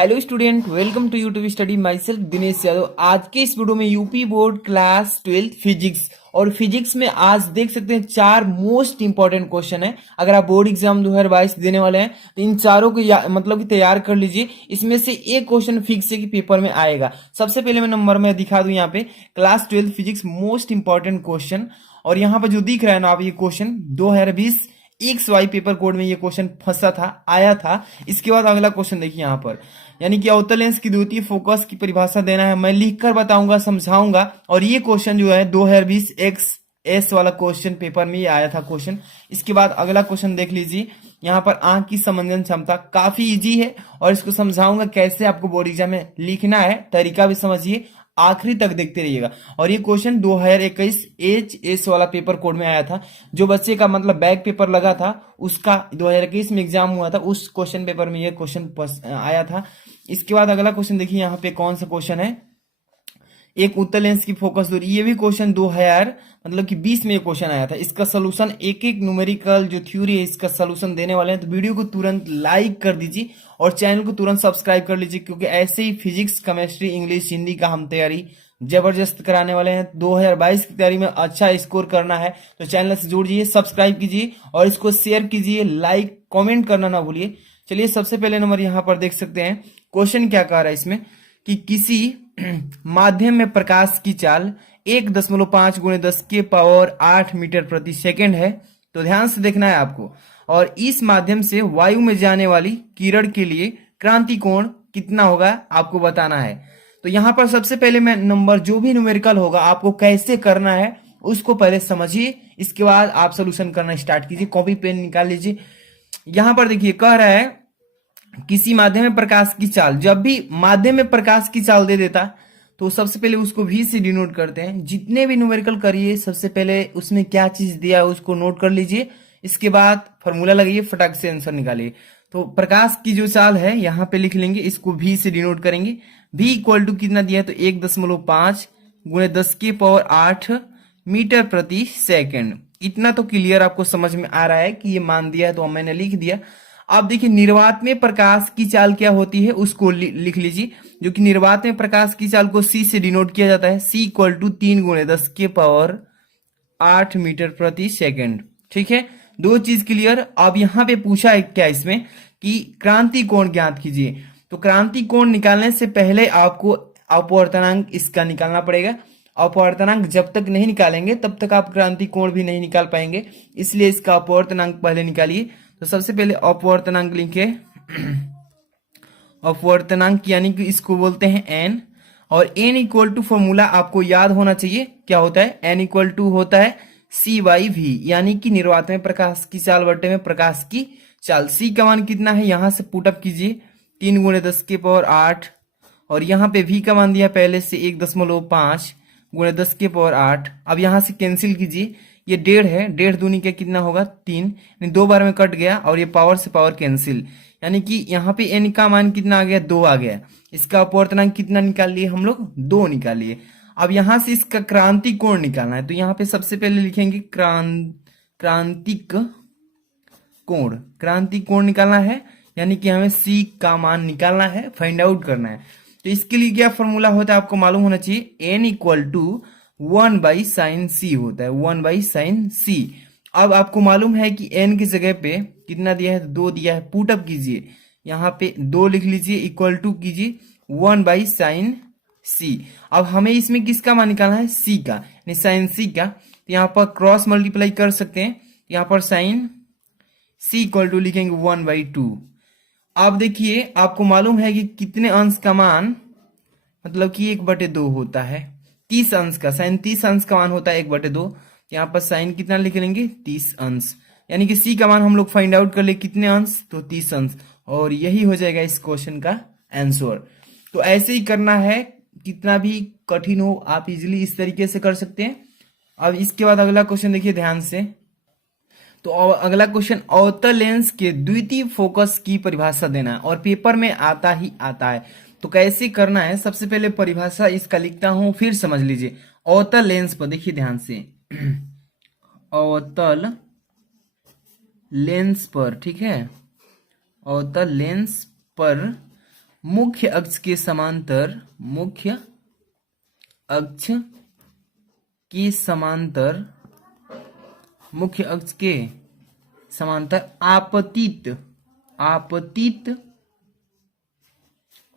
Hello student, welcome to YouTube study myself Dinesh Yadav. आज के इस वीडियो में यूपी बोर्ड क्लास 12 फिजिक्स और फिजिक्स में आज देख सकते हैं चार मोस्ट इंपॉर्टेंट क्वेश्चन है। अगर आप बोर्ड एग्जाम 2022 देने वाले हैं तो इन चारों को मतलब कि तैयार कर लीजिए। इसमें से एक क्वेश्चन फिक्स है कि पेपर में आएगा। सबसे पहले मैं नंबर में दिखा दूं, यहाँ पे class 12 physics most important question. और यहाँ पर जो दिख रहा है ना आप, ये क्वेश्चन 2020 XY पेपर कोड में ये क्वेश्चन फंसा था, आया था। इसके बाद अगला क्वेश्चन देखिए यहाँ पर, यानी कि अवतल लेंस की द्वितीय फोकस की परिभाषा देना है। मैं लिखकर बताऊंगा, समझाऊंगा। और ये क्वेश्चन जो है 2020 XS वाला क्वेश्चन पेपर में ये आया था क्वेश्चन। इसके बाद अगला क्वेश्चन देख लीजिए, यहाँ पर आंख की संवेदन क्षमता काफी इजी है और इसको समझाऊंगा कैसे आपको बोर्ड एग्जाम में लिखना है, तरीका भी समझिए, आखिरी तक देखते रहिएगा। और ये क्वेश्चन 2021 HS वाला पेपर कोड में आया था। जो बच्चे का मतलब बैक पेपर लगा था, उसका 2021 में एग्जाम हुआ था, उस क्वेश्चन पेपर में ये क्वेश्चन आया था। इसके बाद अगला क्वेश्चन देखिए, यहाँ पे कौन सा क्वेश्चन है, एक उत्तल लेंस की फोकस दूरी। ये भी क्वेश्चन 2000 मतलब कि 20 में ये क्वेश्चन आया था। इसका सोल्यूशन, एक एक न्यूमेरिकल जो थ्योरी है इसका सोल्यूशन देने वाले हैं। तो वीडियो को तुरंत लाइक कर दीजिए और चैनल को तुरंत सब्सक्राइब कर लीजिए, क्योंकि ऐसे ही फिजिक्स, केमिस्ट्री, इंग्लिश, हिंदी का हम तैयारी जबरदस्त कराने वाले हैं। 2022 की तैयारी में अच्छा स्कोर करना है तो चैनल से जुड़िए, सब्सक्राइब कीजिए और इसको शेयर कीजिए, लाइक कमेंट करना ना भूलिए। चलिए सबसे पहले नंबर यहाँ पर देख सकते हैं, क्वेश्चन क्या कह रहा है इसमें कि किसी माध्यम में प्रकाश की चाल 1.5 गुणे 10 के पावर 8 मीटर प्रति सेकंड है। तो ध्यान से देखना है आपको। और इस माध्यम से वायु में जाने वाली किरण के लिए क्रांति कोण कितना होगा आपको बताना है। तो यहां पर सबसे पहले मैं नंबर, जो भी न्यूमेरिकल होगा आपको कैसे करना है उसको पहले समझिए, इसके बाद आप सोल्यूशन करना स्टार्ट कीजिए। कॉपी पेन निकाल लीजिए। यहां पर देखिए कह रहा है किसी माध्यम में प्रकाश की चाल। जब भी माध्यम में प्रकाश की चाल दे देता तो सबसे पहले उसको V से डिनोट करते हैं। जितने भी न्यूमेरिकल करिए सबसे पहले उसमें क्या चीज दिया है उसको नोट कर लीजिए। इसके बाद फॉर्मूला लगाइए, फटाक से आंसर निकालिए। तो प्रकाश की जो चाल है यहाँ पे लिख लेंगे, इसको V से डिनोट करेंगे। V इक्वल टू कितना दिया है, तो 1.5 गुणे 10 के पावर 8 मीटर प्रति सेकंड। इतना तो क्लियर आपको समझ में आ रहा है कि ये मान दिया है, तो मैंने लिख दिया। आप देखिए निर्वात में प्रकाश की चाल क्या होती है उसको लिख लीजिए, जो कि निर्वात में प्रकाश की चाल को C से डिनोट किया जाता है। C इक्वल टू 3 गुणे 10 के पावर 8 मीटर प्रति सेकंड। ठीक है, दो चीज क्लियर। अब यहाँ पे पूछा है क्या इसमें कि क्रांति कोण ज्ञात कीजिए। तो क्रांति कोण निकालने से पहले आपको अपवर्तनांक इसका निकालना पड़ेगा। अपवर्तनांक जब तक नहीं निकालेंगे तब तक आप क्रांति कोण भी नहीं निकाल पाएंगे, इसलिए इसका अपवर्तनांक पहले निकालिए। तो सबसे पहले अपवर्तनांक लिखे, अपवर्तनांक यानी कि इसको बोलते हैं n। और n इक्वल टू फॉर्मूला आपको याद होना चाहिए, क्या होता है, n इक्वल टू होता है C/V, यानी कि निर्वात में प्रकाश की चाल बटे में प्रकाश की चाल। C का मान कितना है, यहां से पुटअप कीजिए, 3 गुणे 10 के पावर 8। और यहाँ पे V का मान दिया पहले से 1.5 गुणे 10 के पावर 8। अब यहाँ से कैंसिल कीजिए, ये 1.5 है, 1.5 दूनी का कितना होगा 3, यानी 2 बार में कट गया और ये पावर से पावर कैंसिल, यानी कि यहाँ पे n का मान कितना आ गया, 2 आ गया। इसका अपवर्तनांक कितना निकाल लिए हम लोग, 2 निकाल लिए। अब यहाँ से इसका क्रांति कोण निकालना है, तो यहाँ पे सबसे पहले लिखेंगे क्रांतिक कोण। क्रांति कोण निकालना है, यानी कि हमें C का मान निकालना है, फाइंड आउट करना है। तो इसके लिए क्या फॉर्मूला होता है आपको मालूम होना चाहिए, n equal to 1/sin C होता है, 1/sin C। अब आपको मालूम है कि n की जगह पे कितना दिया है, 2 दिया है। पुटअप कीजिए, यहाँ पे 2 लिख लीजिए, इक्वल टू कीजिए 1/sin C। अब हमें इसमें किसका मान निकालना है, C का, यानी sin C का। तो यहाँ पर क्रॉस मल्टीप्लाई कर सकते हैं, यहाँ पर sin C इक्वल टू लिखेंगे 1/2। अब देखिए आपको मालूम है कि कितने अंश का मान, मतलब कि 1/2 होता है। 30 अंश का, साइन 30 अंश का मान होता है 1/2। यहाँ पर साइन कितना लिख लेंगे, 30 अंश, यानी कि C का मान हम लोग फाइंड आउट कर ले कितने अंश, तो 30 अंश। और यही हो जाएगा इस क्वेश्चन का आंसर। तो ऐसे ही करना है, कितना भी कठिन हो आप इजिली इस तरीके से कर सकते हैं। अब इसके बाद अगला क्वेश्चन देखिए ध्यान से। तो अगला क्वेश्चन, अवतल लेंस के द्वितीय फोकस की परिभाषा देना है और पेपर में आता ही आता है। तो कैसे करना है, सबसे पहले परिभाषा इसका लिखता हूं, फिर समझ लीजिए। अवतल लेंस पर देखिए ध्यान से, अवतल लेंस पर, ठीक है, अवतल लेंस पर मुख्य अक्ष के समांतर, मुख्य अक्ष के समांतर, मुख्य अक्ष के समांतर आपतित, आपतित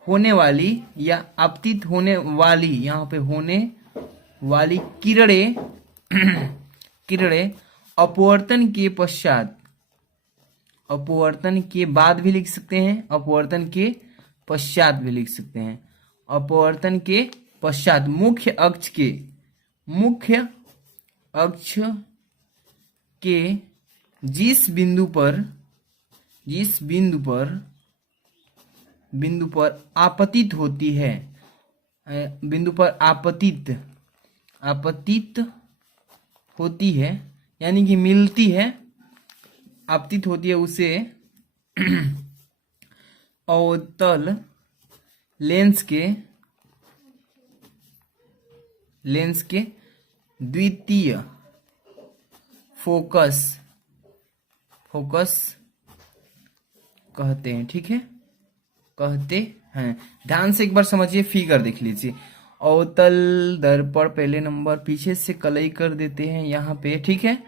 होने वाली या आपतित होने वाली, यहाँ पे होने वाली किरणें किरणें अपवर्तन के पश्चात, अपवर्तन के बाद भी लिख सकते हैं, अपवर्तन के पश्चात भी लिख सकते हैं, अपवर्तन के पश्चात मुख्य अक्ष के, मुख्य अक्ष के जिस बिंदु पर, जिस बिंदु पर, बिंदु पर आपतित होती है, बिंदु पर आपतित, आपतित होती है यानी कि मिलती है, आपतित होती है, उसे अवतल लेंस के, लेंस के द्वितीय फोकस, फोकस कहते हैं। ठीक है, कहते हैं। ध्यान से एक बार समझिए, फिगर देख लीजिए। अवतल दर्पण पहले नंबर, पीछे से कलई कर देते हैं यहाँ पे। ठीक है,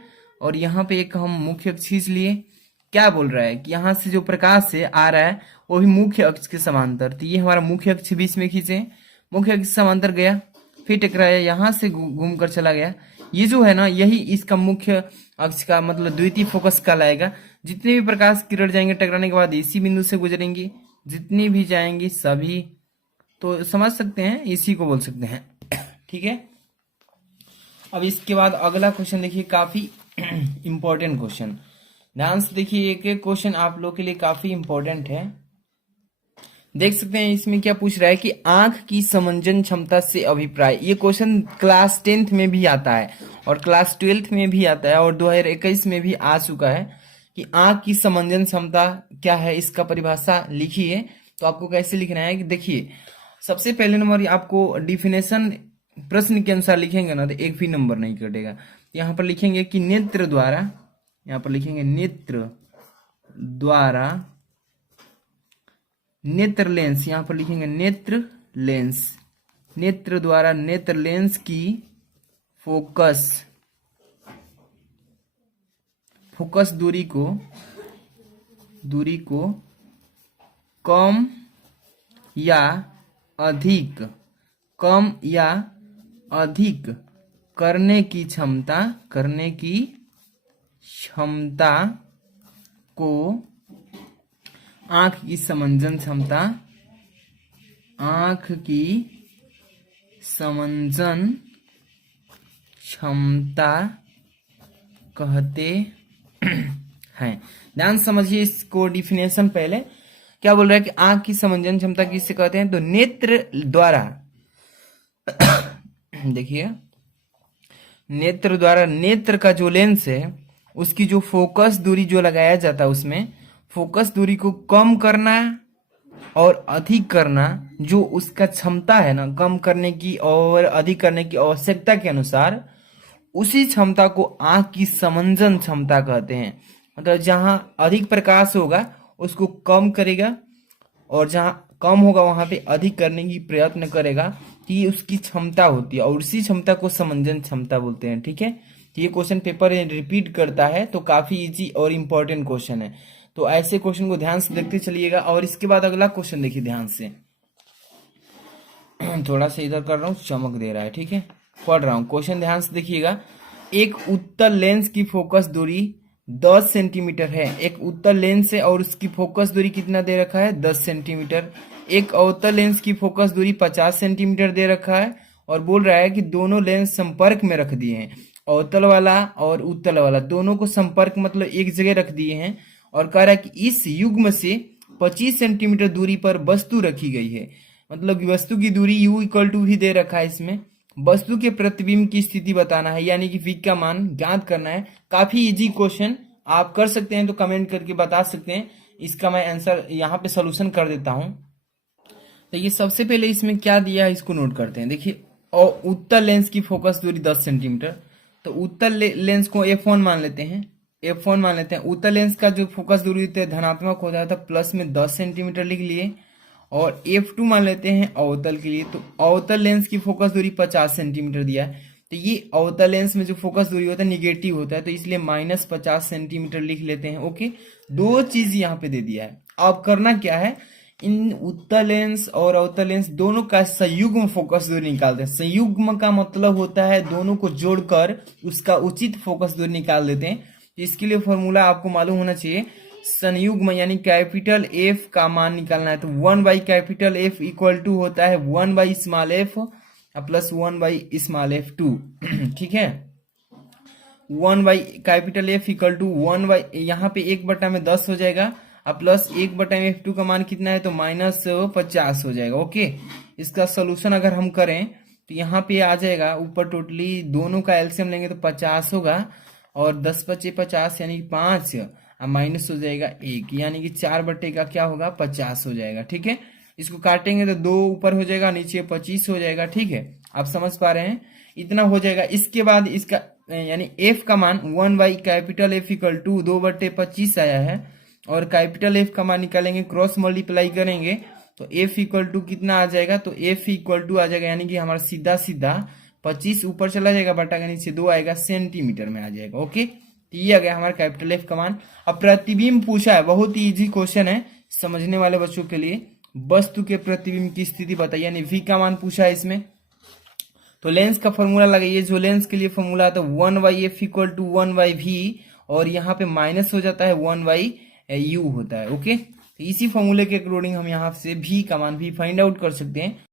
और यहाँ पे एक हम मुख्य अक्ष खींच लिए। क्या बोल रहा है कि यहाँ से जो प्रकाश से आ रहा है वो भी मुख्य अक्ष के समांतर, तो ये हमारा मुख्य अक्ष बीच में खींचे, मुख्य अक्ष समांतर गया, फिर टकराया, यहाँ से घूम कर चला गया। ये जो है ना, यही इसका मुख्य अक्ष का मतलब द्वितीय फोकस कहलाएगा। जितने भी प्रकाश किरण जाएंगे टकराने के बाद इसी बिंदु से गुजरेंगे, जितनी भी जाएंगी सभी, तो समझ सकते हैं, इसी को बोल सकते हैं। ठीक है, अब इसके बाद अगला क्वेश्चन देखिए, काफी इंपॉर्टेंट क्वेश्चन, ध्यान से देखिए। एक एक क्वेश्चन आप लोग के लिए काफी इंपॉर्टेंट है। देख सकते हैं इसमें क्या पूछ रहा है कि आंख की समंजन क्षमता से अभिप्राय। ये क्वेश्चन क्लास 10th में भी आता है और क्लास 12th में भी आता है और 2021 में भी आ चुका है कि आंख की समंजन क्षमता क्या है, इसका परिभाषा लिखिए। तो आपको कैसे लिखना है कि देखिए, सबसे पहले नंबर आपको डिफिनेशन प्रश्न के अनुसार लिखेंगे ना तो एक भी नंबर नहीं कटेगा। यहाँ पर लिखेंगे कि नेत्र द्वारा, यहाँ पर लिखेंगे नेत्र द्वारा, नेत्र लेंस, यहाँ पर लिखेंगे नेत्र लेंस, नेत्र द्वारा नेत्र लेंस की फोकस, फोकस दूरी को, दूरी को कम या अधिक, कम या अधिक करने की क्षमता, करने की क्षमता को आंख की समंजन क्षमता, आंख की समंजन क्षमता कहते हैं। ध्यान समझिए इसको, डिफिनेशन पहले क्या बोल रहा है कि आंख की समंजन क्षमता किससे कहते हैं, तो नेत्र द्वारा देखिए, नेत्र द्वारा, नेत्र का जो लेंस है उसकी जो फोकस दूरी जो लगाया जाता है, उसमें फोकस दूरी को कम करना और अधिक करना, जो उसका क्षमता है ना कम करने की और अधिक करने की आवश्यकता के अनुसार, उसी क्षमता को आंख की समंजन क्षमता कहते हैं। मतलब जहां अधिक प्रकाश होगा उसको कम करेगा और जहां कम होगा वहां पे अधिक करने की प्रयत्न करेगा, तो ये उसकी क्षमता होती है और उसी क्षमता को समंजन क्षमता बोलते हैं। ठीक है, तो ये क्वेश्चन पेपर रिपीट करता है, तो काफी इजी और इम्पोर्टेंट क्वेश्चन है। तो ऐसे क्वेश्चन को ध्यान से देखते चलिएगा। और इसके बाद अगला क्वेश्चन देखिए ध्यान से, थोड़ा सा इधर कर रहा हूँ, चमक दे रहा है। ठीक है, पढ़ रहा हूँ क्वेश्चन, ध्यान से देखिएगा। एक उत्तल लेंस की फोकस दूरी 10 सेंटीमीटर है, एक उत्तल लेंस है और उसकी फोकस दूरी कितना दे रखा है, 10 सेंटीमीटर। एक अवतल लेंस की फोकस दूरी 50 सेंटीमीटर दे रखा है और बोल रहा है कि दोनों लेंस संपर्क में रख दिए हैं, अवतल वाला और उत्तल वाला दोनों को संपर्क मतलब एक जगह रख दिए हैं, और कह रहा है कि इस युग्म से 25 सेंटीमीटर दूरी पर वस्तु रखी गई है। मतलब वस्तु की दूरी u इक्वल टू भी दे रखा है इसमें। वस्तु के प्रतिबिंब की स्थिति बताना है, यानी कि v का मान ज्ञात करना है। काफी इजी क्वेश्चन, आप कर सकते हैं तो कमेंट करके बता सकते हैं। इसका मैं आंसर यहाँ पे सोल्यूशन कर देता हूँ। तो ये सबसे पहले इसमें क्या दिया है इसको नोट करते हैं। देखिए, और उत्तल लेंस की फोकस दूरी 10 सेंटीमीटर, तो उत्तल लेंस को f1 मान लेते हैं, f1 मान लेते हैं। उत्तल लेंस का जो फोकस दूरी होती है धनात्मक हो जाता है, प्लस में 10 सेंटीमीटर लिख लिए। और F2 मान लेते हैं अवतल के लिए। तो अवतल लेंस की फोकस दूरी 50 सेंटीमीटर दिया है, तो ये अवतल लेंस में जो फोकस दूरी होता है निगेटिव होता है, तो इसलिए -50 सेंटीमीटर लिख लेते हैं। ओके, दो चीज यहाँ पे दे दिया है। अब करना क्या है, इन उत्तल लेंस और अवतल लेंस दोनों का संयुग्म फोकस दूरी निकालते हैं। संयुग्म का मतलब होता है दोनों को जोड़कर उसका उचित फोकस दूरी निकाल देते हैं। इसके लिए फॉर्मूला आपको मालूम होना चाहिए, संयुग्म यानी कैपिटल एफ का मान निकालना है। तो 1 by capital F equal to होता है 1 by small F plus 1 by small F 2। ठीक है, 1 by capital F equal to 1 by, यहाँ पे 1/10 हो जाएगा, अब प्लस 1/F2 का मान कितना है, तो -50 हो जाएगा। ओके, इसका सोल्यूशन अगर हम करें तो यहाँ पे आ जाएगा ऊपर, टोटली दोनों का एलसीएम लेंगे तो 50 होगा, और 10 बचे 50 यानी 5, अब माइनस हो जाएगा 1, यानी कि 4 बटे का क्या होगा, 50 हो जाएगा। ठीक है, इसको काटेंगे तो 2 ऊपर हो जाएगा, नीचे 25 हो जाएगा। ठीक है, आप समझ पा रहे हैं, इतना हो जाएगा। इसके बाद इसका यानी एफ का मान 1 by capital F equal to 2/25 आया है, और कैपिटल एफ का मान निकालेंगे, क्रॉस मल्टीप्लाई करेंगे तो एफ इक्वल टू कितना आ जाएगा, तो एफ इक्वल टू आ जाएगा, यानी कि हमारा सीधा सीधा 25 ऊपर चला जाएगा, बटा के नीचे 2 आएगा, सेंटीमीटर में आ जाएगा। ओके, तो ये आ गया हमारा कैपिटल एफ का मान। अब प्रतिबिंब पूछा है, बहुत ही इजी क्वेश्चन है समझने वाले बच्चों के लिए। वस्तु के प्रतिबिंब की स्थिति बताइए, यानी वी का मान पूछा है इसमें। तो लेंस का फॉर्मूला लगाइए, जो लेंस के लिए फॉर्मूला है तो 1 by F equal to 1 by V, और यहाँ पे माइनस हो जाता है 1 बाई यू होता है। ओके, तो इसी फॉर्मूले के अकॉर्डिंग हम यहाँ से भी का मान भी फाइंड आउट कर सकते हैं।